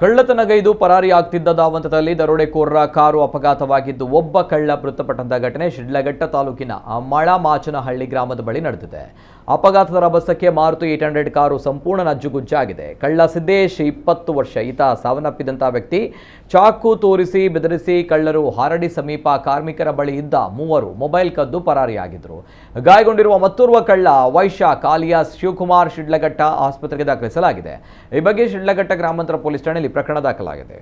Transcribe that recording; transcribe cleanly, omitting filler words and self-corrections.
ಕಳ್ಳತನಗೈದು ಪರಾರಿಯಾಗ್ತಿದ್ದ ಧಾವಂತದಲ್ಲಿ ದರೋಡೆಕೋರರ car ಅಪಘಾತವಾಗಿದ್ದು ಒಬ್ಬ ಕಳ್ಳ ಮೃತಪಟ್ಟಂತ ಘಟನೆ ಶಿಡ್ಲಘಟ್ಟ ತಾಲೂಕಿನ ಮಳಮಾಚನಹಳ್ಳಿ ಗ್ರಾಮದ ಬಳಿ ನಡೆದಿದೆ. ಅಪಘಾತದ ರಭಸಕ್ಕೆ ಮಾರುತಿ 800 ಕಾರು ಸಂಪೂರ್ಣ ನಜ್ಜುಗುಜ್ಜಾಗಿದೆ. ಕಳ್ಳ ಸಿದ್ದೇಶ್ 20 ವರ್ಷ ಈತ ಸಾವನ್ನಪ್ಪಿದಂತ ವ್ಯಕ್ತಿ ಚಾಕು ತೋರಿಸಿ ಬೆದರಿಸಿ ಕಳ್ಳರು ಹಾರಡಿ ಸಮೀಪ ಕಾರ್ಮಿಕರ ಬಳಿ ಇದ್ದ 3 ಮೊಬೈಲ್ ಕದ್ದು ಪರಾರಿಯಾಗಿದ್ದರು. ಗಾಯಗೊಂಡಿರುವ ಮತ್ತೋರ್ವ ಕಳ್ಳ ವೈಶಾಖ್ ಆಲಿಯಾಸ್ ಶಿವಕುಮಾರ್ ಶಿಡ್ಲಘಟ್ಟ ಆಸ್ಪತ್ರೆಗೆ ದಾಖಲಿಸಲಾಗಿದೆ. ಈ ಬಗ್ಗೆ ಶಿಡ್ಲಘಟ್ಟ ಗ್ರಾಮಾಂತರ ಪೊಲೀಸ್ ಠಾಣೆಯಲ್ಲಿ ಪ್ರಕರಣ ದಾಖಲಾಗಿದೆ.